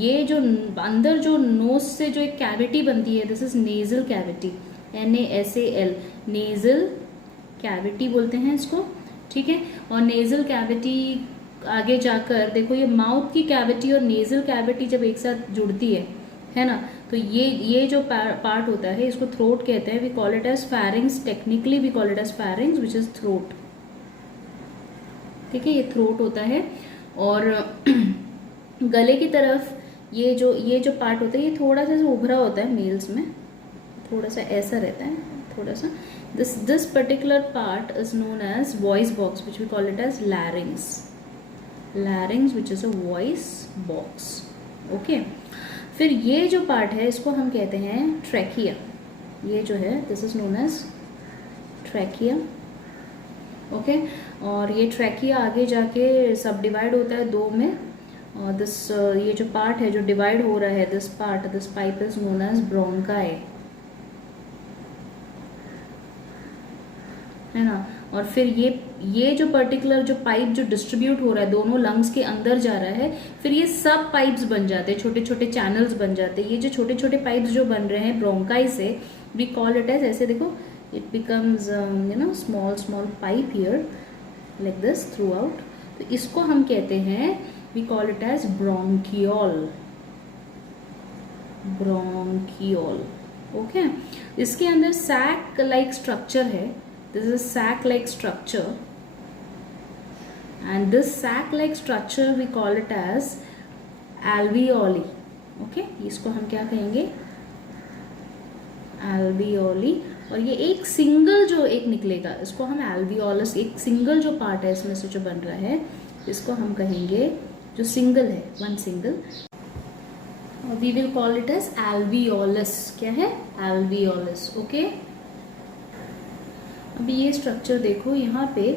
ये जो अंदर जो नोज से जो एक कैविटी बनती है, this is nasal cavity, NASAL, nasal cavity बोलते हैं इसको, ठीक है। और नेजल कैविटी आगे जाकर देखो, ये माउथ की कैविटी और नेजल कैविटी जब एक साथ जुड़ती है ना, तो ये जो पार्ट होता है इसको थ्रोट कहते हैं। We call it as pharynx, technically we call it as pharynx which is throat, ठीक है, ये थ्रोट होता है। और गले की तरफ ये जो पार्ट होता है ये थोड़ा सा उभरा होता है, मेल्स में थोड़ा सा ऐसा रहता है, थोड़ा सा। This particular part is known as voice box which we call it as larynx, larynx which is a voice box, okay. फिर ये जो पार्ट है इसको हम कहते हैं ट्रैकिया, ये जो है this is known as trachea, okay. और ये ट्रैकिया आगे जाके सब डिवाइड होता है दो में, और दिस ये जो पार्ट है जो डिवाइड हो रहा है, this pipe is known as bronchi, है ना। और फिर ये जो पर्टिकुलर जो पाइप जो डिस्ट्रीब्यूट हो रहा है दोनों लंग्स के अंदर जा रहा है, फिर ये सब पाइप्स बन जाते हैं, छोटे छोटे चैनल्स बन जाते हैं। ये जो छोटे छोटे पाइप्स जो बन रहे हैं ब्रोंकाई से, वी कॉल इट एज, ऐसे देखो it becomes small pipe here like this throughout, तो इसको हम कहते हैं, we call it as bronchiole, bronchiole, okay. इसके अंदर सैक लाइक स्ट्रक्चर है, this is a sac like structure, and this sac like structure we call it as alveoli, okay। इसको हम क्या कहेंगे, alveoli। और ये एक सिंगल जो एक निकलेगा इसको हम alveolus, एक सिंगल जो पार्ट है इसमें से जो बन रहा है इसको हम कहेंगे, जो सिंगल है, one single, we will call it as alveolus। क्या है, alveolus, ओके। अभी ये स्ट्रक्चर देखो यहाँ पे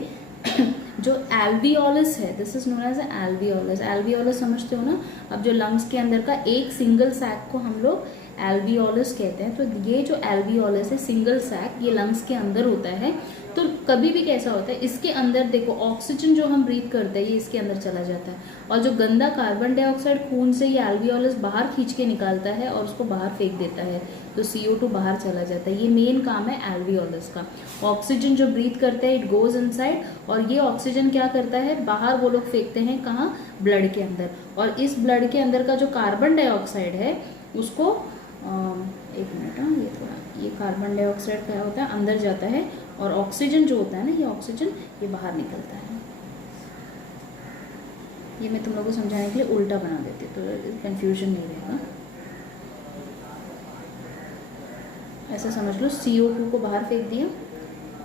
जो एल्वियोलस है, this is known as alveolus. Alveolus समझते हो ना, अब जो लंग्स के अंदर का एक सिंगल सैक को हम लोग एल्वियोलस कहते हैं। तो ये जो एल्वियोलस है, सिंगल सैक, ये लंग्स के अंदर होता है। तो कभी भी कैसा होता है, इसके अंदर देखो ऑक्सीजन जो हम ब्रीथ करते हैं ये इसके अंदर चला जाता है, और जो गंदा कार्बन डाइऑक्साइड खून से ये एल्वियोलस बाहर खींच के निकालता है और उसको बाहर फेंक देता है, तो CO2 बाहर चला जाता है। ये मेन काम है एल्वियोलस का। ऑक्सीजन जो ब्रीथ करते हैं इट गोज इनसाइड, और ये ऑक्सीजन क्या करता है, बाहर वो लोग फेंकते हैं, कहाँ, ब्लड के अंदर। और इस ब्लड के अंदर का जो कार्बन डाइऑक्साइड है उसको एक मिनट, ये थोड़ा, ये कार्बन डाइऑक्साइड क्या होता है, अंदर जाता है, और ऑक्सीजन जो होता है ना, ये ऑक्सीजन ये बाहर निकलता है। ये मैं तुम लोगों को समझाने के लिए उल्टा बना देती हूँ तो कंफ्यूजन नहीं रहेगा। ऐसा समझ लो, CO2 को बाहर फेंक दिया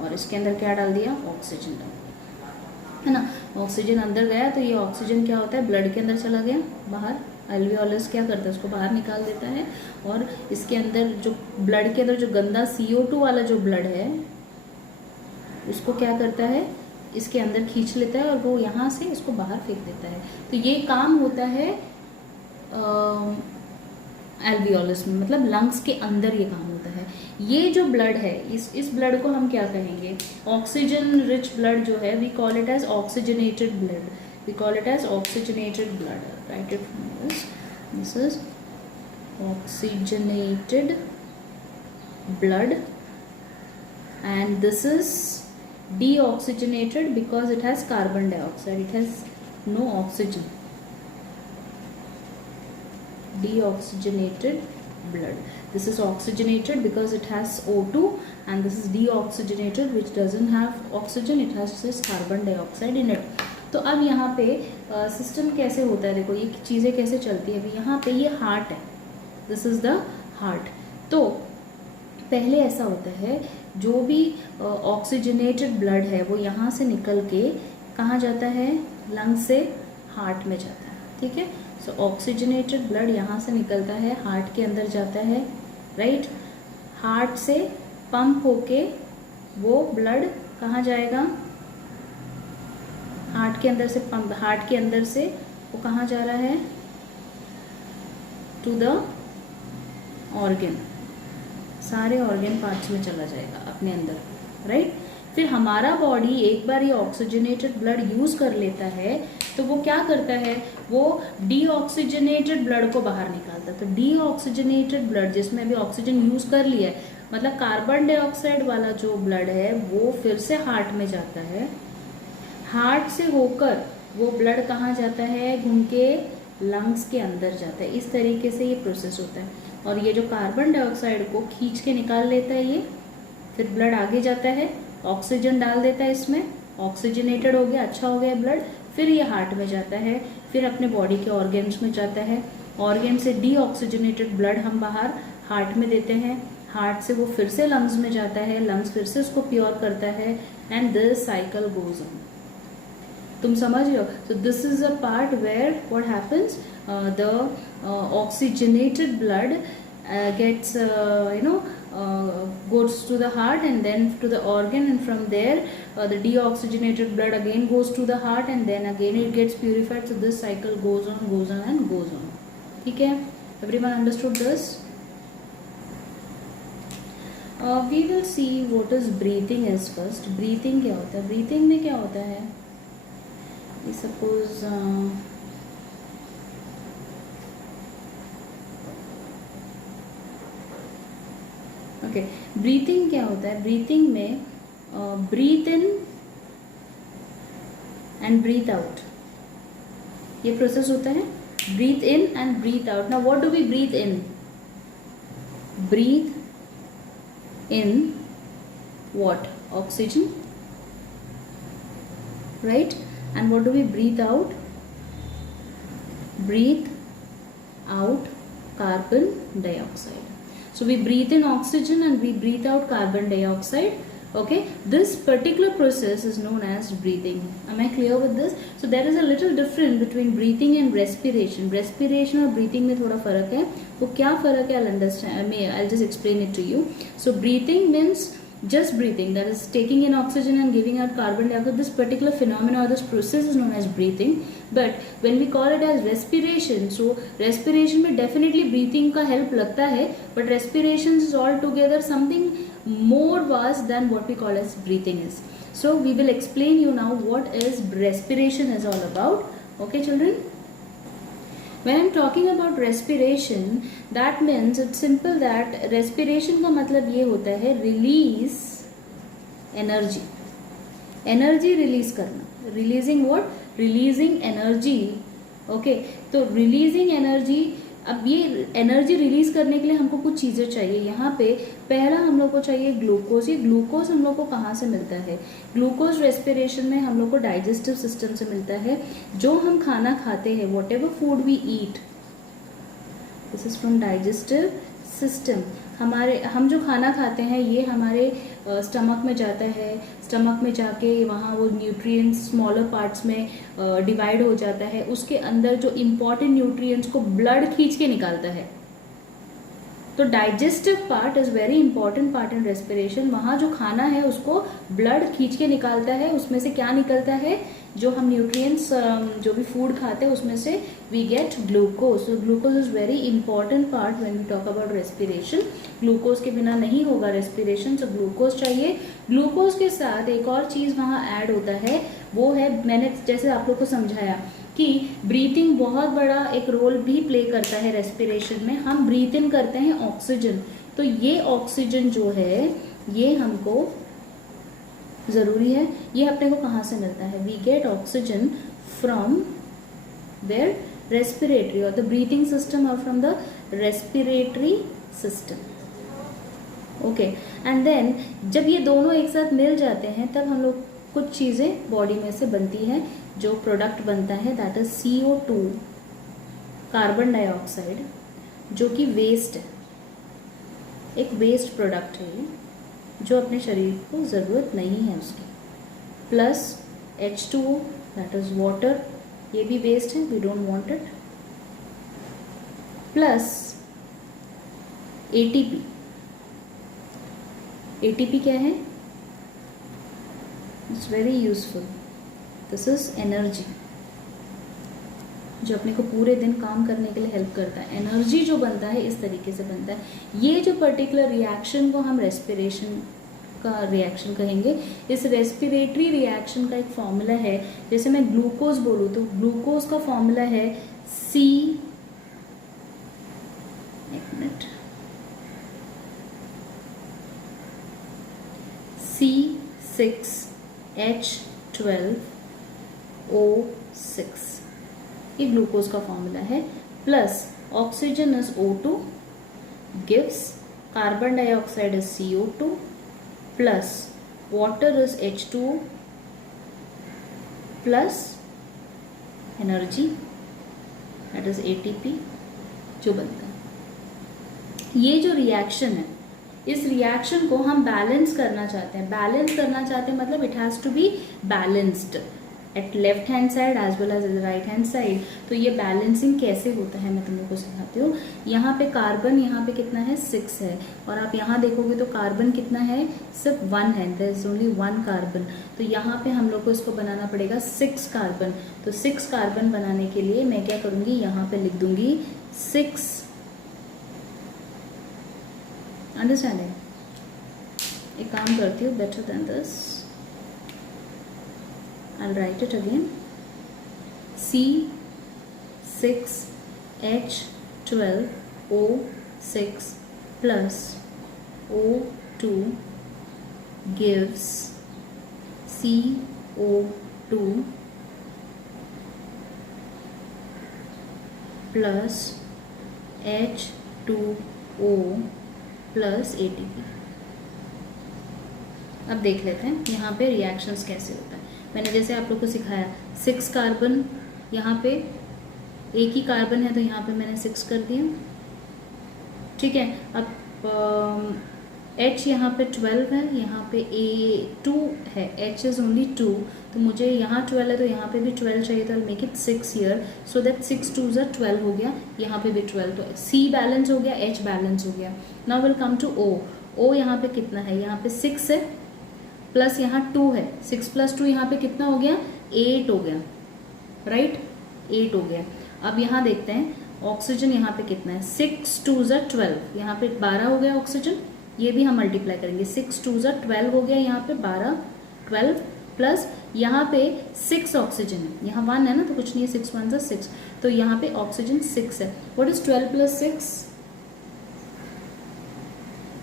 और इसके अंदर क्या डाल दिया, ऑक्सीजन डाल दिया, है ना। ऑक्सीजन अंदर गया तो ये ऑक्सीजन क्या होता है, ब्लड के अंदर चला गया बाहर, एल्वियोलस क्या करता है, उसको बाहर निकाल देता है। और इसके अंदर जो ब्लड के अंदर जो गंदा CO2 वाला जो ब्लड है उसको क्या करता है, इसके अंदर खींच लेता है और वो यहाँ से इसको बाहर फेंक देता है। तो ये काम होता है एल्वियोलस में, मतलब लंग्स के अंदर ये काम होता है। ये जो ब्लड है, इस ब्लड को हम क्या कहेंगे, ऑक्सीजन रिच ब्लड जो है, we call it as oxygenated blood, we call it as oxygenated blood. Right it from this is oxygenated blood, and this is deoxygenated because it has carbon dioxide, it has no oxygen, deoxygenated blood. This is oxygenated because it has O2, and this is deoxygenated which doesn't have oxygen, it has this carbon dioxide in it. तो अब यहाँ पे system कैसे होता है, देखो ये चीज़ें कैसे चलती है। अभी यहाँ पे ये हार्ट है, दिस इज द हार्ट। तो पहले ऐसा होता है, जो भी ऑक्सीजनेटेड ब्लड है वो यहाँ से निकल के कहाँ जाता है, लंग्स से हार्ट में जाता है, ठीक है। सो ऑक्सीजनेटेड ब्लड यहाँ से निकलता है, हार्ट के अंदर जाता है, राइट। हार्ट से पंप होके वो ब्लड कहाँ जाएगा, हार्ट के अंदर से पंप, हार्ट के अंदर से वो कहाँ जा रहा है, टू द ऑर्गन, सारे ऑर्गन पार्ट्स में चला जाएगा अपने अंदर, राइट। फिर हमारा बॉडी एक बार ये ऑक्सीजनेटेड ब्लड यूज कर लेता है तो वो क्या करता है, वो डीऑक्सीजनेटेड ब्लड को बाहर निकालता है। तो डीऑक्सीजनेटेड ब्लड जिसमें अभी ऑक्सीजन यूज कर लिया है, मतलब कार्बन डाइऑक्साइड वाला जो ब्लड है वो फिर से हार्ट में जाता है। हार्ट से होकर वो ब्लड कहाँ जाता है, घूम के लंग्स के अंदर जाता है। इस तरीके से ये प्रोसेस होता है। और ये जो कार्बन डाइऑक्साइड को खींच के निकाल लेता है ये, फिर ब्लड आगे जाता है, ऑक्सीजन डाल देता है इसमें, ऑक्सीजनेटेड हो गया, अच्छा हो गया ब्लड, फिर ये हार्ट में जाता है, फिर अपने बॉडी के ऑर्गेन्स में जाता है। ऑर्गेन से डीऑक्सीजनेटेड ब्लड हम बाहर हार्ट में देते हैं, हार्ट से वो फिर से लंग्स में जाता है, लंग्स फिर से उसको प्योर करता है, and this cycle goes on. तुम समझ रहे हो? So this is a part where what happens, the oxygenated blood gets goes to the heart and then to the organ, and from there the deoxygenated blood again goes to the heart and then again it gets purified. So this cycle goes on and goes on. ठीक है, everyone understood this? We will see what is breathing is first. Breathing क्या होता है? Breathing में क्या होता है? Suppose okay, breathing क्या होता है? ब्रीथिंग में breathe in and breathe out, ये प्रोसेस होता है। Breathe in and breathe out. Now what do we breathe in? Breathe in what? Oxygen, right? And what do we breathe out? Breathe out carbon dioxide. So we breathe in oxygen and we breathe out carbon dioxide. Okay, this particular process is known as breathing. Am I clear with this? So there is a little difference between breathing and respiration. Respiration और breathing में थोड़ा फर्क है. तो क्या फर्क है? I'll understand. I'll just explain it to you. So breathing means just breathing, that is taking in oxygen and giving out carbon dioxide. This particular phenomena or this process is known as breathing. But when we call it as respiration, so respiration में definitely breathing का help लगता है, but respiration is altogether something more vast than what we call as breathing is. So we will explain you now what is respiration is all about. Okay, children? When I'm talking about respiration, that means it's simple that respiration का मतलब ये होता है release energy. Energy release करना. Releasing what? Releasing energy. Okay, तो releasing energy. अब ये energy release करने के लिए हमको कुछ चीज़ें चाहिए. यहाँ पे पहला हम लोग को चाहिए ग्लूकोज. ये ग्लूकोज हम लोग को कहाँ से मिलता है? ग्लूकोज रेस्पिरेशन में हम लोग को डाइजेस्टिव सिस्टम से मिलता है. जो हम खाना खाते हैं, whatever food we eat, this is from digestive system. हम जो खाना खाते हैं ये हमारे स्टमक में जाता है. स्टमक में जाके वहाँ वो न्यूट्रिएंट्स स्मॉलर पार्ट्स में डिवाइड हो जाता है. उसके अंदर जो इम्पॉर्टेंट न्यूट्रिएंट्स को ब्लड खींच के निकालता है. तो digestive part is very important part in respiration. वहाँ जो खाना है उसको ब्लड खींच के निकालता है. उसमें से क्या निकलता है? जो हम न्यूट्रिएंट्स जो भी फूड खाते हैं उसमें से we get glucose. So glucose is very important part when we talk about respiration. Glucose के बिना नहीं होगा रेस्पिरेशन. सो ग्लूकोज चाहिए. ग्लूकोज के साथ एक और चीज़ वहाँ ऐड होता है, वो है, मैंने जैसे आप लोग को समझाया कि ब्रीथिंग बहुत बड़ा एक रोल भी प्ले करता है रेस्पिरेशन में. हम ब्रीथ इन करते हैं ऑक्सीजन. तो ये ऑक्सीजन जो है ये हमको ज़रूरी है. ये अपने को कहाँ से मिलता है? We get oxygen from where? Respiratory और द ब्रीथिंग सिस्टम और from the respiratory system. Okay, and then जब ये दोनों एक साथ मिल जाते हैं तब हम लोग कुछ चीज़ें बॉडी में से बनती हैं. जो प्रोडक्ट बनता है that is CO2, carbon dioxide, जो कि वेस्ट है. एक वेस्ट प्रोडक्ट है ये, जो अपने शरीर को ज़रूरत नहीं है उसकी. Plus H2O that is water, ये भी वेस्ट है, we don't want it. Plus ATP. ATP क्या है? It's very useful. This is energy, जो अपने को पूरे दिन काम करने के लिए हेल्प करता है. एनर्जी जो बनता है इस तरीके से बनता है. ये जो पर्टिकुलर रिएक्शन को हम रेस्पिरेशन का रिएक्शन कहेंगे। इस रेस्पिरेटरी रिएक्शन का एक फॉर्मूला है, जैसे मैं ग्लूकोज बोलूँ तो ग्लूकोज का फॉर्मूला है C6H12O6, ये ग्लूकोज का फॉर्मूला है, plus oxygen is O2 gives carbon dioxide is CO2 plus water is H2O plus energy that is ATP जो बनता है। ये जो रिएक्शन है, इस रिएक्शन को हम बैलेंस करना चाहते हैं। बैलेंस करना चाहते हैं मतलब it has to be balanced at left hand side as well as right hand side. तो ये बैलेंसिंग कैसे होता है मैं तुम लोग को सिखाती हूँ। यहाँ पे कार्बन यहाँ पे कितना है 6 है, और आप यहाँ देखोगे तो कार्बन कितना है, सिर्फ 1 है, देयर इज ओनली 1 कार्बन। तो यहाँ पे हम लोग को इसको बनाना पड़ेगा 6 कार्बन। तो 6 कार्बन बनाने के लिए मैं क्या करूँगी, यहाँ पे लिख दूंगी 6, अंडरस्टैंडिंग। एक काम करती हूँ, better than this I'll write it again. C6H12O6 plus O2 gives CO2 plus H2O plus ATP। अब देख लेते हैं यहाँ पे रिएक्शंस कैसे होता है। मैंने जैसे आप लोग को सिखाया 6 कार्बन, यहाँ पे एक ही कार्बन है तो यहाँ पे मैंने 6 कर दिया, ठीक है। अब H यहाँ पे 12 है, यहाँ पे A2 है, H इज ओनली 2, तो मुझे यहाँ 12 है तो यहाँ पे भी 12 चाहिए, तो make it 6 here, so that 6 2s are 12 हो गया, यहाँ पे भी 12, तो C बैलेंस हो गया, H बैलेंस हो गया। Now will come to O। O यहाँ पे कितना है, यहाँ पे 6 है, प्लस यहाँ 2 है, 6 + 2 यहाँ पे कितना हो गया, 8 हो गया, राइट, 8 हो गया। अब यहाँ देखते हैं ऑक्सीजन यहाँ पे कितना है, 6 2s are 12, यहाँ पे 12 हो गया ऑक्सीजन, ये भी हम मल्टीप्लाई करेंगे, 6 2s are 12 हो गया, यहाँ पे 12 12 प्लस यहाँ पे 6 ऑक्सीजन है, यहाँ 1 है ना तो कुछ नहीं है, 6 1s are 6, तो यहाँ पे ऑक्सीजन 6 है। What is 12 + 6?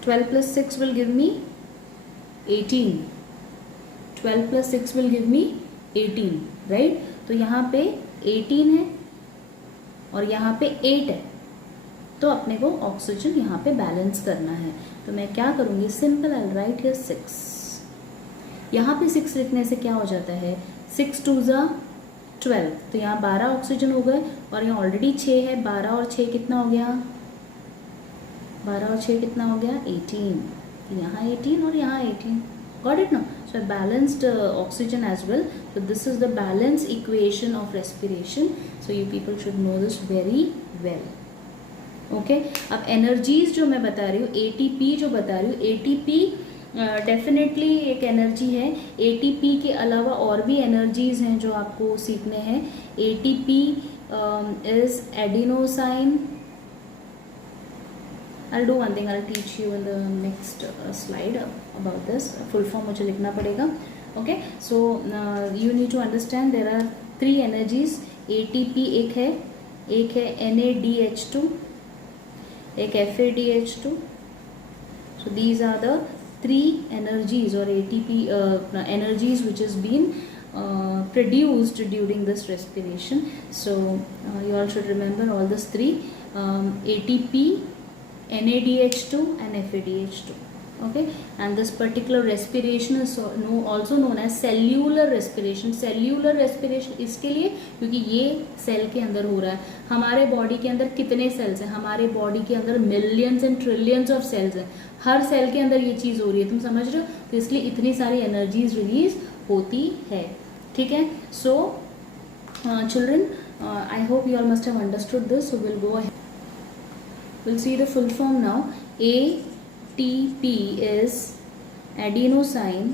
12 + 6 will give me 18, 12 + 6 will give me 18, right. तो यहाँ पे 18 है और यहाँ पे 8 है, तो अपने को ऑक्सीजन यहाँ पे बैलेंस करना है। तो मैं क्या करूँगी, सिंपल, आई राइट हियर 6। यहाँ पे 6 लिखने से क्या हो जाता है, 6 2s are 12, तो यहाँ 12 ऑक्सीजन हो गए, और यहाँ ऑलरेडी 6 है, 12 और 6 कितना हो गया, 12 और 6 कितना हो गया, 18, यहाँ 18 और यहाँ 18, got it now? So I balanced oxygen as well. So this is the balance equation of respiration. So you people should know this very well. Okay? अब energies जो मैं बता रही हूँ, ATP जो बता रही हूँ, ATP डेफिनेटली एक एनर्जी है। ATP के अलावा और भी एनर्जीज हैं जो आपको सीखने हैं। ATP is adenosine. I'll do one thing, I'll teach you in the next slide about this. Full form मुझे लिखना पड़ेगा. Okay, so you need to understand there are 3 energies. ATP एक है NADH2, एक FADH2. So these are the 3 energies or ATP energies which has been produced during this respiration. So you all should remember all these 3, ATP, NADH2 and FADH2. Okay, and this particular respiration is also known as cellular respiration. Cellular respiration इसके लिए क्योंकि ये cell के अंदर हो रहा है। हमारे बॉडी के अंदर कितने सेल्स हैं, हमारे बॉडी के अंदर millions and trillions of cells हैं, हर सेल के अंदर ये चीज़ हो रही है, तुम समझ रहे हो, तो इसलिए इतनी सारी एनर्जीज रिलीज होती है, ठीक है। So children, I hope you all must have understood this, so will go ahead, we'll see the full form now. ATP is adenosine.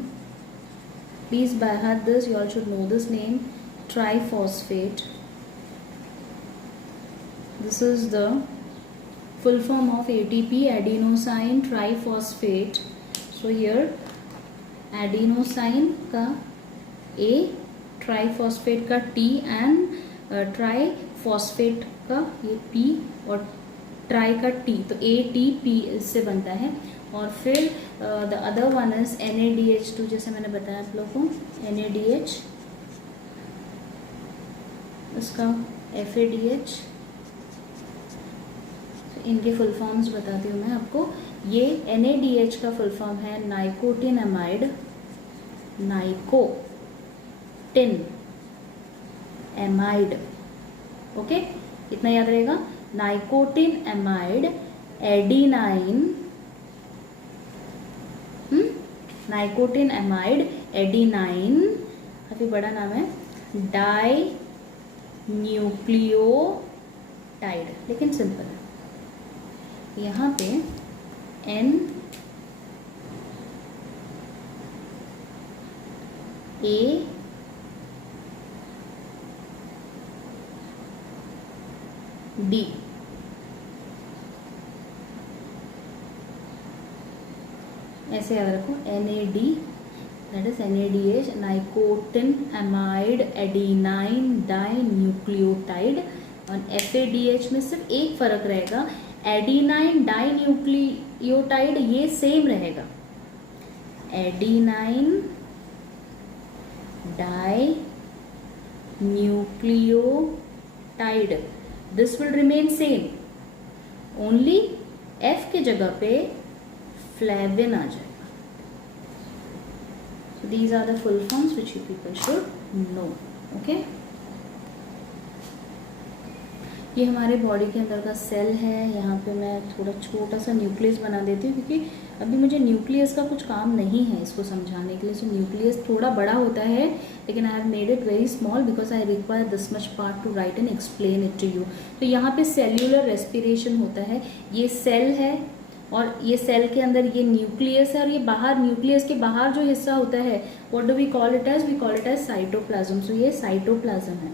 Please by heart this, you all should know this name, triphosphate. This is the full form of ATP, adenosine triphosphate. So here adenosine का A, triphosphate का T and triphosphate का ये P और try का T, तो ATP इससे बनता है। और फिर the other one is NaDH2, जैसे मैंने बताया आप लोगों को NaDH, उसका FADH। इनके फुल फॉर्म्स बताती हूँ मैं आपको। ये NaDH का फुल फॉर्म है नाइकोटिन एमाइड, नाइकोटिन एमाइड, ओके, इतना याद रहेगा। नाइकोटिन एमाइड एडिनाइन, नाइकोटिन एमाइड एडिनाइन, काफी बड़ा नाम है, डाई न्यूक्लियोटाइड, लेकिन सिंपल है। यहाँ पे N A D, ऐसे याद रखो, NAD, that is NADH, nicotinamide adenine dinucleotide. और FADH में सिर्फ एक फर्क रहेगा, एडिनाइन डाई न्यूक्लियोटाइड ये सेम रहेगा, adenine dinucleotide, this will remain same, only F के जगह पे फ्लेविन आ जाएगा। So these are the full forms which you people should know, okay? ये हमारे बॉडी के अंदर का सेल है। यहाँ पे मैं थोड़ा छोटा सा न्यूक्लियस बना देती हूँ, क्योंकि अभी मुझे न्यूक्लियस का कुछ काम नहीं है इसको समझाने के लिए। सो न्यूक्लियस थोड़ा बड़ा होता है, लेकिन I have made it very small because I require this much part to write and explain it to you. तो यहाँ पे सेल्यूलर रेस्पिरेशन होता है, ये सेल है और ये सेल के अंदर ये न्यूक्लियस है, और ये बाहर न्यूक्लियस के बाहर जो हिस्सा होता है what do we call it as, we call it as cytoplasm. So ये साइटोप्लाज्म है,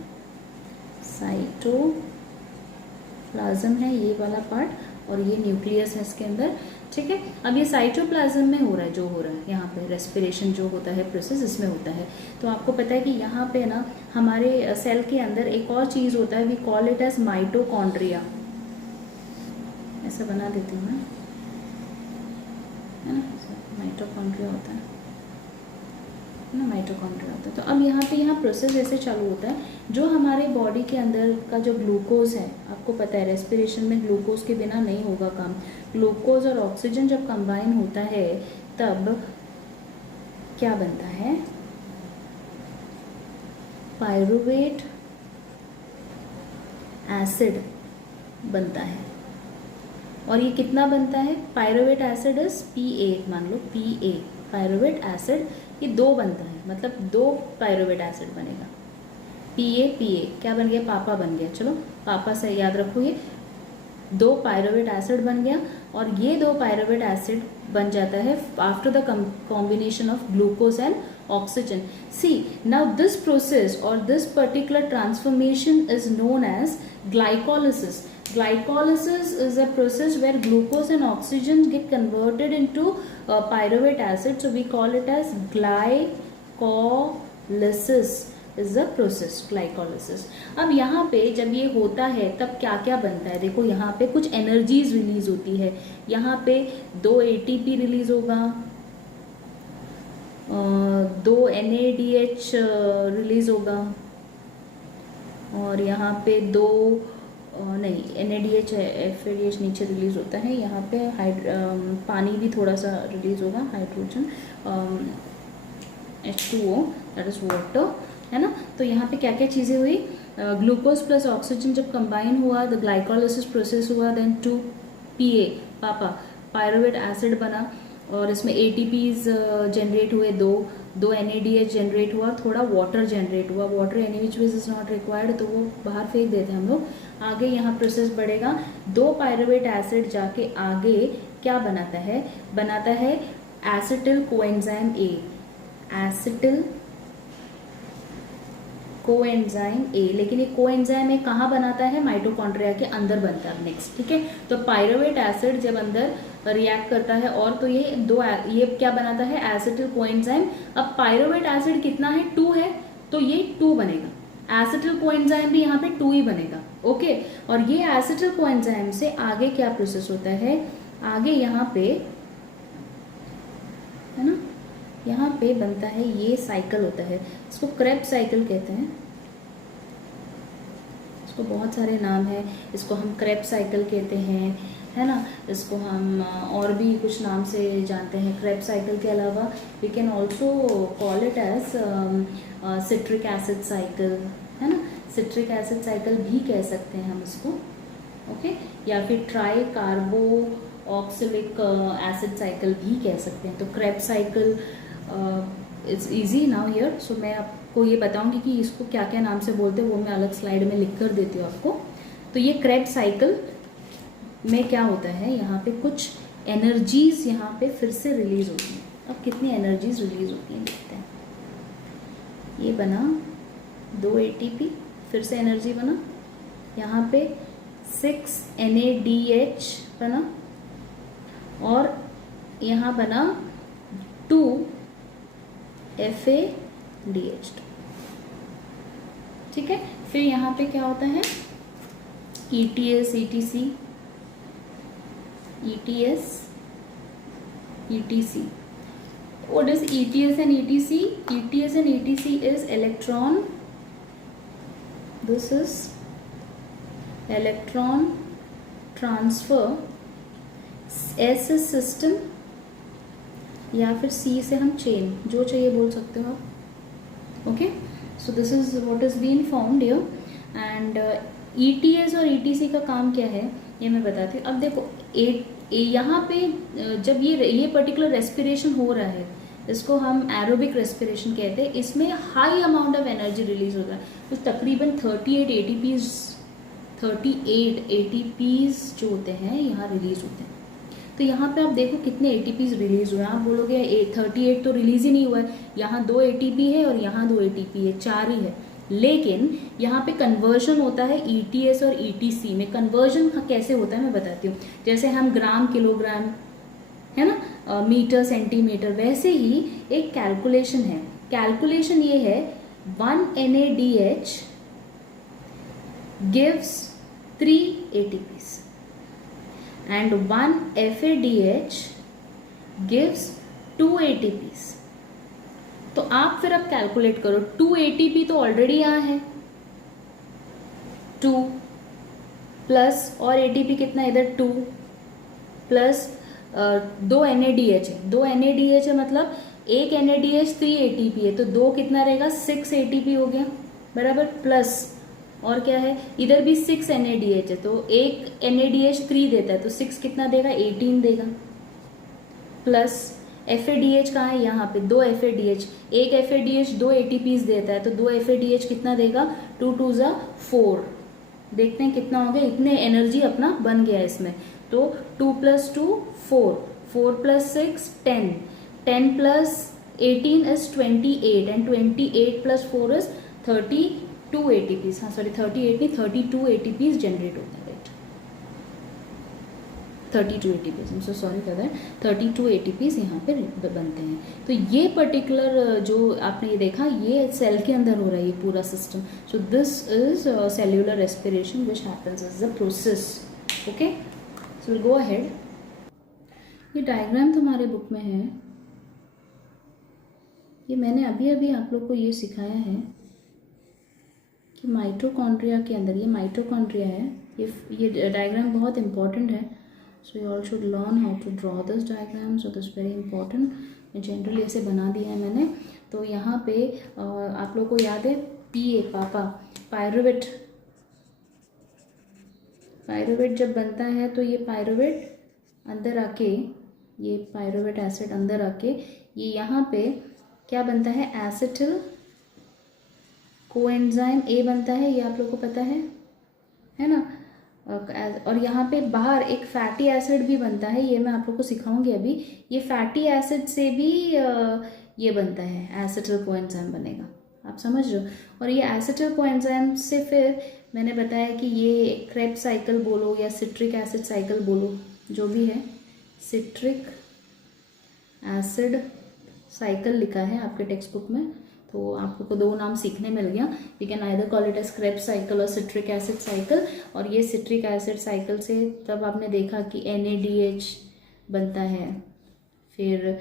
साइटोप्लाज्म है ये वाला पार्ट, और ये न्यूक्लियस है इसके अंदर, ठीक है। अब ये साइटोप्लाज्म में हो रहा है, जो हो रहा है यहाँ पे रेस्पिरेशन जो होता है प्रोसेस इसमें होता है। तो आपको पता है कि यहाँ पे ना हमारे सेल के अंदर एक और चीज होता है, we call it as mitochondria, ऐसा बना देती हूँ मैं, है ना, माइटोकॉन्ड्रिया होता है ना, माइटोकॉन्ड्रिया होता है। तो अब यहाँ पे प्रोसेस ऐसे चालू होता है, जो हमारे बॉडी के अंदर का जो ग्लूकोज है, आपको पता है रेस्पिरेशन में ग्लूकोज के बिना नहीं होगा काम। ग्लूकोज और ऑक्सीजन जब कंबाइन होता है तब क्या बनता है, पायरुवेट एसिड बनता है। और ये कितना बनता है, पायरुवेट एसिड इज Pa, मान लो Pa, पायरुवेट एसिड ये 2 बनता है, मतलब 2 पायरुवेट एसिड बनेगा, Pa क्या बन गया, पापा बन गया, चलो पापा से याद रखो, ये 2 पायरुवेट एसिड बन गया, और ये 2 पायरुवेट एसिड बन जाता है after the combination of glucose and oxygen. See, now this process or this particular transformation is known as glycolysis. Glycolysis is a process where glucose and oxygen get converted into pyruvate acid. So we call it as glycolysis is the process, glycolysis. अब यहाँ पे जब ये होता है तब क्या क्या बनता है, देखो यहाँ पे कुछ एनर्जीज रिलीज होती है, यहाँ पे 2 ATP रिलीज होगा, 2 NADH रिलीज होगा, और यहाँ पे 2 नहीं NADH है, FADH नीचे रिलीज होता है, यहाँ पे पानी भी थोड़ा सा रिलीज होगा, hydrogen, H2O that is water, है ना। तो यहाँ पे क्या क्या चीज़ें हुई, ग्लूकोज प्लस ऑक्सीजन जब कंबाइन हुआ, द ग्लाइकोलिसिस प्रोसेस हुआ, देन 2 PA पापा पायरुवेट एसिड बना, और इसमें ATPs जनरेट हुए, 2 NADH जनरेट हुआ, थोड़ा वाटर जनरेट हुआ, water any which ways is not required, तो वो बाहर फेंक देते हैं हम लोग। आगे यहाँ प्रोसेस बढ़ेगा, 2 पायरुवेट एसिड जाके आगे क्या बनाता है acetyl coenzyme A, acetyl coenzyme A, लेकिन ये कोएंजाइम ए कहाँ बनाता है? माइटोकॉन्ड्रिया के अंदर बनता है। नेक्स्ट, ठीक है, तो पायरुवेट एसिड जब अंदर रिएक्ट करता है और तो ये क्या बनाता है? Acetyl coenzyme. अब पायरुवेट एसिड कितना है? 2 है, तो ये 2 बनेगा। एसिटिल कोएंजाइम भी यहाँ पे 2 ही बनेगा। ओके, और ये एसिटिल कोएंजाइम से आगे क्या प्रोसेस होता है? आगे यहाँ पे है ना, यहाँ पे बनता है, ये साइकिल होता है, इसको क्रेब्स साइकिल कहते हैं। इसको बहुत सारे नाम है, इसको हम क्रेब्स साइकिल कहते हैं, है ना, इसको हम और भी कुछ नाम से जानते हैं। क्रेब्स साइकिल के अलावा we can also call it as citric acid cycle, है ना, सिट्रिक एसिड साइकिल भी कह सकते हैं हम इसको। ओके, या फिर tricarboxylic acid cycle भी कह सकते हैं। तो Krebs cycle it's easy now here, so मैं आपको ये बताऊंगी कि इसको क्या क्या नाम से बोलते हैं, वो मैं अलग स्लाइड में लिख कर देती हूँ आपको। तो ये क्रेब्स साइकिल में क्या होता है, यहाँ पे कुछ एनर्जीज यहाँ पे फिर से रिलीज होती हैं। अब कितनी एनर्जीज रिलीज होती हैं देखते हैं। ये बना 2 ATP, फिर से एनर्जी बना, यहाँ पे 6 NADH बना, और यहाँ बना 2 FADH2, ठीक है। फिर यहाँ पे क्या होता है? ETS, ETC, ETS, ETC. What is ETS and ETC? ETS and ETC is electron. This is electron transfer. S is system, या फिर C से हम चेन, जो चाहिए बोल सकते हो आप। Okay, so this is what is been formed here. And ETS और ETC का काम क्या है ये मैं बताती हूँ। अब देखो यहाँ पे जब ये पर्टिकुलर रेस्पिरेशन हो रहा है, इसको हम एरोबिक रेस्पिरेशन कहते हैं। इसमें high amount of energy release होता है, तो तकरीबन 38 ATPs जो होते हैं यहाँ रिलीज होते हैं। तो यहाँ पे आप देखो कितने ATPs रिलीज हुए हैं। आप बोलोगे 38 तो रिलीज ही नहीं हुआ है, यहाँ 2 ATP है और यहाँ 2 ATP है, 4 ही है। लेकिन यहाँ पे कन्वर्जन होता है ETS और ETC में। कन्वर्जन कैसे होता है मैं बताती हूँ। जैसे हम ग्राम किलोग्राम, है ना, मीटर सेंटीमीटर, वैसे ही एक कैलकुलेशन है। कैलकुलेशन ये है 1 NADH gives 3 ATPs and 1 FADH gives 2 ATPs। तो आप फिर अब कैलकुलेट करो, 2 ATP तो ऑलरेडी यहाँ है, 2 प्लस और ATP कितना इधर 2 प्लस 2 NADH है, 2 NADH है, मतलब एक NADH 3 ATP है, तो 2 कितना रहेगा 6 ATP हो गया बराबर। प्लस और क्या है, इधर भी 6 NADH है, तो एक NADH 3 देता है, तो 6 कितना देगा 18 देगा। प्लस FADH कहाँ है, यहाँ पे 2 FADH, एक FADH 2 ATPs देता है, तो 2 FADH कितना देगा 2 2 ज़ा 4। देखते हैं कितना हो गया, इतने एनर्जी अपना बन गया इसमें। तो 2 + 2 4, 4 + 6 10, 10 + 18 is 28 and 28 + 4 is 32 ATPs। हाँ सॉरी 38 नहीं 32 ATPs जनरेट होता है, right, 32 ATPs, I'm so sorry for that, 32 ATPs यहाँ पे बनते हैं। तो ये पर्टिकुलर जो आपने ये देखा, ये सेल के अंदर हो रहा है ये पूरा system. So this is cellular respiration which happens is the process. Okay, so will go ahead. ये डायग्राम तुम्हारे बुक में है, ये मैंने अभी अभी आप लोग को ये सिखाया है कि माइटोकॉन्ड्रिया के अंदर, ये माइटोकॉन्ड्रिया है, ये डायग्राम बहुत इंपॉर्टेंट है। So you all should learn how to draw this diagram, so this very important. मैं जनरली ऐसे बना दिया है मैंने। तो यहाँ पे आप लोग को याद है PA पापा, पायरुवेट, पायरुवेट जब बनता है तो ये पायरुवेट अंदर आके, ये पायरुवेट एसिड अंदर आके ये यहाँ पे क्या बनता है, एसिटिल कोएंजाइम A बनता है, ये आप लोग को पता है ना। और यहाँ पे बाहर एक फैटी एसिड भी बनता है, ये मैं आप लोग को सिखाऊंगी अभी। ये फैटी एसिड से भी ये बनता है, एसिटिल कोएंजाइम बनेगा। आप समझ रहे हो। और ये एसिटिल कोएंजाइम से फिर मैंने बताया कि ये क्रेब्स साइकिल बोलो या सिट्रिक एसिड साइकिल बोलो, जो भी है, सिट्रिक एसिड साइकिल लिखा है आपके टेक्स्ट बुक में, तो आपको दो नाम सीखने मिल गया। You can either call it as Krebs cycle और सिट्रिक एसिड साइकिल। और ये सिट्रिक एसिड साइकिल से तब आपने देखा कि NADH बनता है, फिर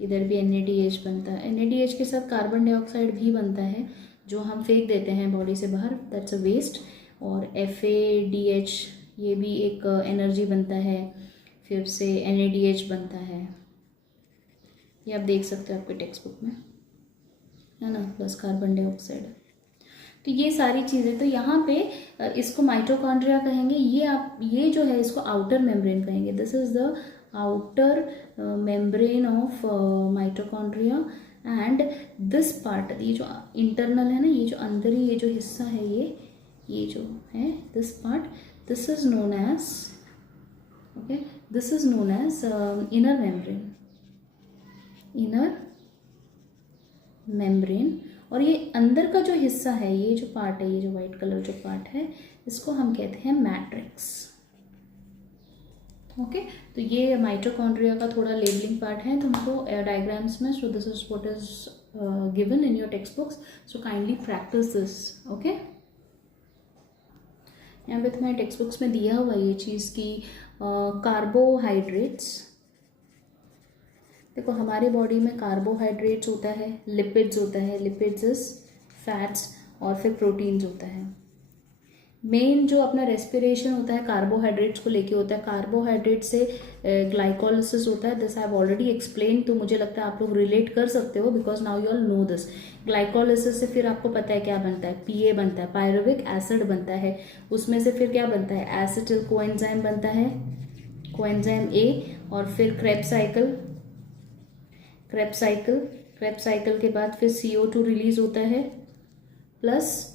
इधर भी NADH बनता है। NADH के साथ कार्बन डाइऑक्साइड भी बनता है जो हम फेंक देते हैं बॉडी से बाहर, दैट्स अ वेस्ट। और FADH ये भी एक एनर्जी बनता है, फिर से NADH बनता है, ये आप देख सकते हो आपके टेक्स्ट बुक में, है ना, प्लस कार्बन डाइऑक्साइड। तो ये सारी चीज़ें, तो यहाँ पे इसको माइटोकॉन्ड्रिया कहेंगे। ये जो है इसको आउटर मेम्ब्रेन कहेंगे। This is the outer membrane of mitochondria. And this part, ये जो इंटरनल है ना, ये जो अंदरी ये जो हिस्सा है, ये जो है this part, this is known as, okay, this is known as inner membrane, inner membrane. और ये अंदर का जो हिस्सा है, ये जो पार्ट है, ये जो वाइट कलर जो पार्ट है, इसको हम कहते हैं मैट्रिक्स। ओके, तो ये माइटोकॉन्ड्रिया का थोड़ा लेबलिंग पार्ट है तुमको डायग्राम्स में। सो this is what is given in your text books, so kindly practice this. Okay, यहाँ पे तुम्हारे टेक्स्ट बुक्स में दिया हुआ ये चीज़ की कार्बोहाइड्रेट्स। देखो हमारे बॉडी में कार्बोहाइड्रेट्स होता है, लिपिड्स होता है, लिपिड्स इज फैट्स, और फिर प्रोटीन्स होता है। मेन जो अपना रेस्पिरेशन होता है कार्बोहाइड्रेट्स को लेके होता है। कार्बोहाइड्रेट से ग्लाइकोलिसिस होता है, this I have already explain, तो मुझे लगता है आप लोग रिलेट कर सकते हो because now you all know this. Glycolysis से फिर आपको पता है क्या बनता है, PA बनता है, पायरुविक एसिड बनता है। उसमें से फिर क्या बनता है, एसिटिल कोएंजाइम बनता है, कोएंजाइम A, और फिर क्रेब्स साइकिल के बाद फिर CO2 रिलीज होता है, प्लस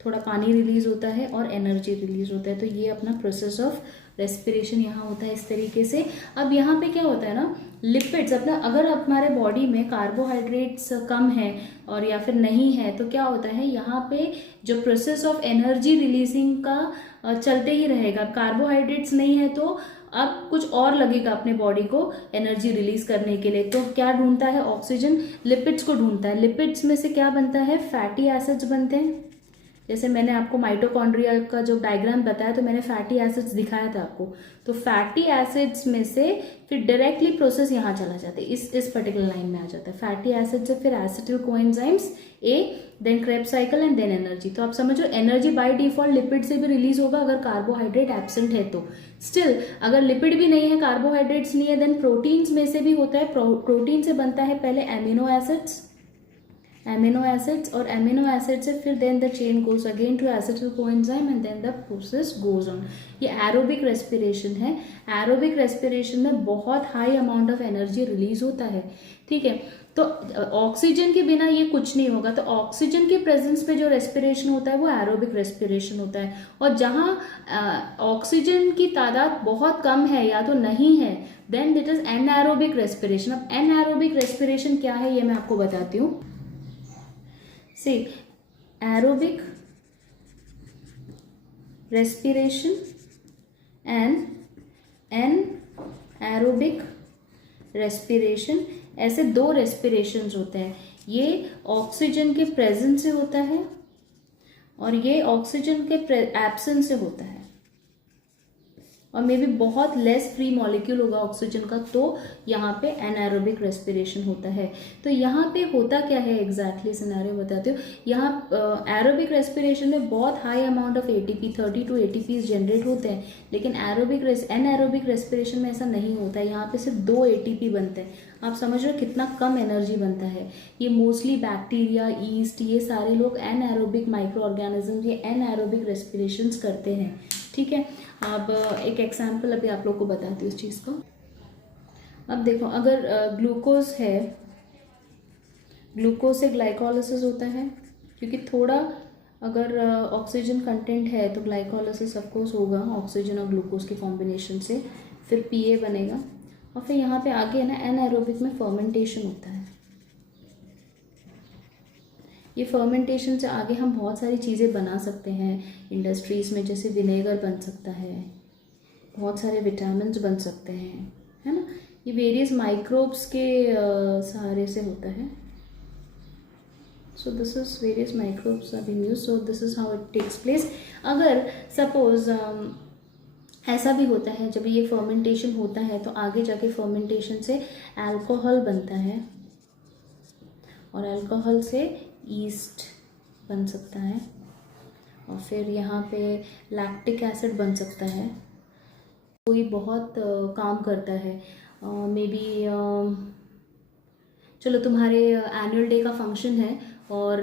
थोड़ा पानी रिलीज होता है और एनर्जी रिलीज होता है। तो ये अपना प्रोसेस ऑफ रेस्पिरेशन यहाँ होता है इस तरीके से। अब यहाँ पे क्या होता है ना, लिपिड्स अपना, अगर हमारे बॉडी में कार्बोहाइड्रेट्स कम है और या फिर नहीं है, तो क्या होता है यहाँ पे जो प्रोसेस ऑफ एनर्जी रिलीजिंग का चलते ही रहेगा। कार्बोहाइड्रेट्स नहीं है तो अब कुछ और लगेगा अपने बॉडी को एनर्जी रिलीज करने के लिए। तो क्या ढूंढता है, ऑक्सीजन लिपिड्स को ढूंढता है। लिपिड्स में से क्या बनता है, फैटी एसिड्स बनते हैं। जैसे मैंने आपको माइटोकॉन्ड्रिया का जो डायग्राम बताया तो मैंने फैटी एसिड्स दिखाया था आपको। तो फैटी एसिड्स में से फिर डायरेक्टली प्रोसेस यहाँ चला जाता है, इस पर्टिकुलर लाइन में आ जाता है। फैटी एसिड से फिर acetyl coenzymes A, then Krebs cycle and then energy. तो आप समझो एनर्जी बाय डिफॉल्ट लिपिड से भी रिलीज होगा अगर कार्बोहाइड्रेट एब्सेंट है तो। स्टिल अगर लिपिड भी नहीं है, कार्बोहाइड्रेट्स नहीं है, देन प्रोटीन्स में से भी होता है। प्रोटीन से बनता है पहले एमिनो एसिड्स, और एमिनो एसिड से फिर then the chain goes again to acetyl coenzyme and then the process goes on. ये एरोबिक रेस्पिरेशन है। एरोबिक रेस्पिरेशन में बहुत high amount of energy release होता है, ठीक है। तो ऑक्सीजन के बिना ये कुछ नहीं होगा। तो ऑक्सीजन के प्रेजेंस पे जो रेस्पिरेशन होता है वो एरोबिक रेस्पिरेशन होता है। और जहाँ ऑक्सीजन की तादाद बहुत कम है या तो नहीं है, then that is anaerobic respiration. अब एनएरोबिक रेस्पिरेशन क्या है ये मैं आपको बताती हूँ। See, aerobic respiration and anaerobic respiration, ऐसे दो रेस्पिरेशंस होते हैं। ये ऑक्सीजन के प्रेजेंस से होता है और ये ऑक्सीजन के एब्सेंस से होता है, और मे बी बहुत लेस फ्री मॉलिक्यूल होगा ऑक्सीजन का, तो यहाँ पे एनाएरोबिक रेस्पिरेशन होता है। तो यहाँ पे होता क्या है एग्जैक्टली सिनेरियो बताती हूँ। यहाँ एरोबिक रेस्पिरेशन में बहुत high amount of ATP 32 ATPs generate होते हैं, लेकिन एनाएरोबिक रेस्पिरेशन में ऐसा नहीं होता है। यहाँ पे सिर्फ 2 ATP बनते हैं। आप समझ रहे हो कितना कम एनर्जी बनता है। ये मोस्टली बैक्टीरिया, ईस्ट, ये सारे लोग एनाएरोबिक माइक्रो ऑर्गेनिज्म ये एनाएरोबिक रेस्पिरेशंस करते हैं, ठीक है। अब एक एग्जाम्पल अभी आप लोग को बताती हूँ इस चीज़ को। अब देखो अगर ग्लूकोज है, ग्लूकोज से ग्लाइकोलिसिस होता है, क्योंकि थोड़ा अगर ऑक्सीजन कंटेंट है तो ग्लाइकोलिसिस ऑफकोर्स होगा ऑक्सीजन और ग्लूकोज के कॉम्बिनेशन से, फिर PA बनेगा, और फिर यहाँ पे आगे ना एनाएरोबिक में फर्मेंटेशन होता है। ये फर्मेंटेशन से आगे हम बहुत सारी चीज़ें बना सकते हैं इंडस्ट्रीज़ में, जैसे विनेगर बन सकता है, बहुत सारे विटामिन्स बन सकते हैं, है ना। ये वेरियस माइक्रोब्स के सहारे से होता है। So this is various microbes are being used, so this is how it takes place. अगर सपोज ऐसा भी होता है जब ये फर्मेंटेशन होता है तो आगे जाके फर्मेंटेशन से अल्कोहल बनता है और अल्कोहल से ईस्ट बन सकता है और फिर यहाँ पे लैक्टिक एसिड बन सकता है। कोई बहुत काम करता है, मे बी चलो तुम्हारे एनुअल डे का फंक्शन है और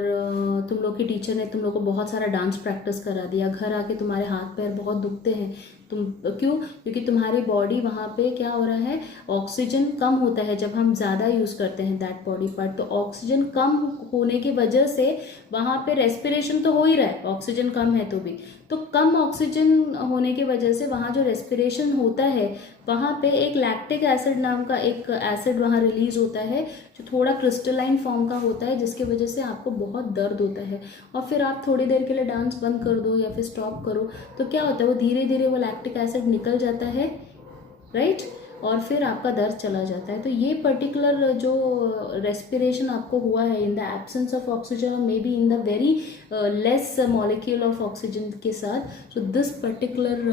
तुम लोग की टीचर ने तुम लोग को बहुत सारा डांस प्रैक्टिस करा दिया, घर आके तुम्हारे हाथ पैर बहुत दुखते हैं, तुम क्यों? क्योंकि तुम्हारी बॉडी वहाँ पे क्या हो रहा है, ऑक्सीजन कम होता है जब हम ज़्यादा यूज़ करते हैं दैट बॉडी पार्ट, तो ऑक्सीजन कम होने की वजह से वहाँ पे रेस्पिरेशन तो हो ही रहा है, ऑक्सीजन कम है तो भी, तो कम ऑक्सीजन होने की वजह से वहाँ जो रेस्पिरेशन होता है वहाँ पे एक लैक्टिक एसिड नाम का एक एसिड वहाँ रिलीज होता है जो थोड़ा क्रिस्टलाइन फॉर्म का होता है, जिसकी वजह से आपको बहुत दर्द होता है। और फिर आप थोड़ी देर के लिए डांस बंद कर दो या फिर स्टॉप करो तो क्या होता है, वो धीरे धीरे वो लैक्टिक एसिड निकल जाता है, राइट, और फिर आपका दर्द चला जाता है। तो ये पर्टिकुलर जो रेस्पिरेशन आपको हुआ है in the absence of oxygen और may be in the very less molecule of oxygen के साथ, so this particular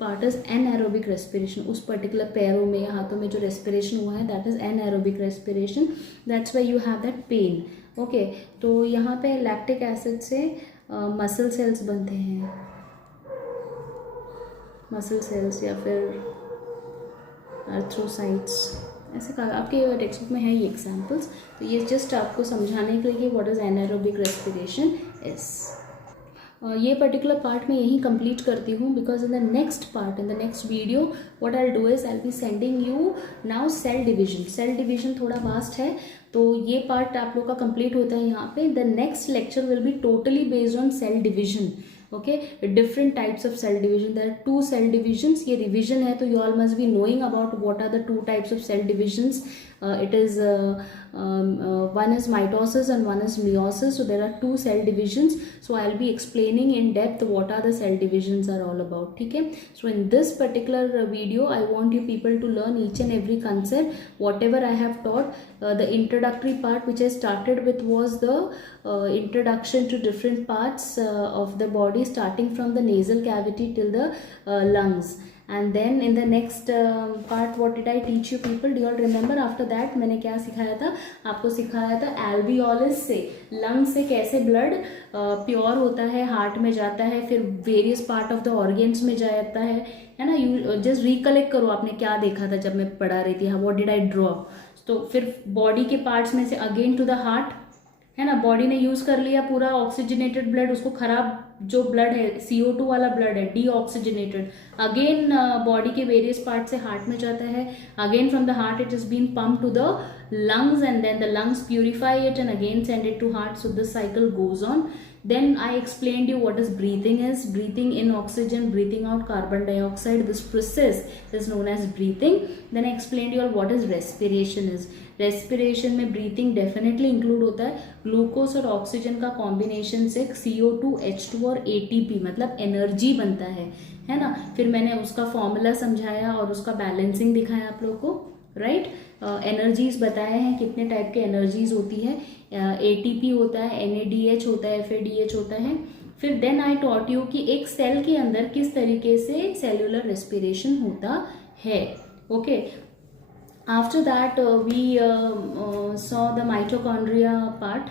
part is anaerobic respiration. उस पर्टिकुलर पैरों में या हाथों में जो रेस्पिरेशन हुआ है that is anaerobic respiration, that's why you have that pain. Okay, तो यहाँ पे लैक्टिक एसिड से मसल सेल्स बनते हैं, मसल सेल्स या फिर आर्थ्रोसाइट्स, ऐसे कहा आपके टेक्स्ट बुक में है ये एग्जाम्पल्स। तो ये जस्ट आपको समझाने के लिए कि what is anaerobic respiration is. ये पर्टिकुलर पार्ट मैं यहीं कंप्लीट करती हूँ because in the next part, in the next video what I do is I be sending you now cell division. Cell division थोड़ा वास्ट है तो ये part आप लोग का कंप्लीट होता है यहाँ पे। The next lecture will be totally based on sale division. okay, different types of cell division. There are 2 cell divisions. ये revision है तो you all must be knowing about what are the 2 types of cell divisions. It is one is mitosis and one is meiosis. So there are 2 cell divisions. So I'll be explaining in depth what are the cell divisions are all about. ठीक है? So in this particular video, I want you people to learn each and every concept. Whatever I have taught, the introductory part which I started with was the introduction to different parts of the body, starting from the nasal cavity till the lungs. And then in the next part what did I teach you people? Do you all remember? After that मैंने क्या सिखाया था? आपको सिखाया था alveolus से lung से कैसे ब्लड प्योर होता है, हार्ट में जाता है, फिर various part of the organs में जाता है ना। यू जस्ट रिकलेक्ट करो आपने क्या देखा था जब मैं पढ़ा रही थी, व्हाट डिड आई ड्रॉ। तो फिर बॉडी के पार्ट्स में से अगेन टू द हार्ट, है ना। बॉडी ने यूज कर लिया पूरा ऑक्सीजनेटेड ब्लड, उसको खराब जो ब्लड है CO2 वाला ब्लड है डीऑक्सीजनेटेड, अगेन बॉडी के वेरियस पार्ट से हार्ट में जाता है, again from the heart it is been pump to the lungs and then the lungs purify it and again send it to heart. So this cycle goes on. Then I explained you what is breathing is. Breathing in oxygen, breathing out carbon dioxide. This process is known as breathing. Then I explained you all what is respiration is. Respiration में breathing definitely include होता है। Glucose और oxygen का combination से CO2, H2 और ATP मतलब energy बनता है ना। फिर मैंने उसका फॉर्मूला समझाया और उसका बैलेंसिंग दिखाया आप लोग को, राइट। एनर्जीज बताए हैं कितने टाइप के एनर्जीज होती है। ATP होता है, NADH होता है, FADH होता है। फिर देन आई टॉट यू कि एक सेल के अंदर किस तरीके से सेल्यूलर रेस्पिरेशन होता है। Okay, after that we saw the mitochondria part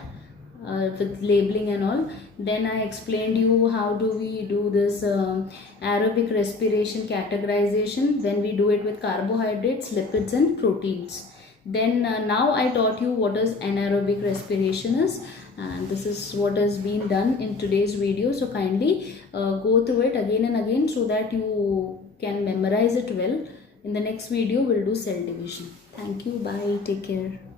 with labeling and all. Then I explained you how do we do this aerobic respiration categorization when we do it with carbohydrates, lipids and proteins. Then now I taught you what is anaerobic respiration is, and this is what has been done in today's video. So kindly go through it again and again so that you can memorize it well. In the next video we'll do cell division. Thank you, bye, take care.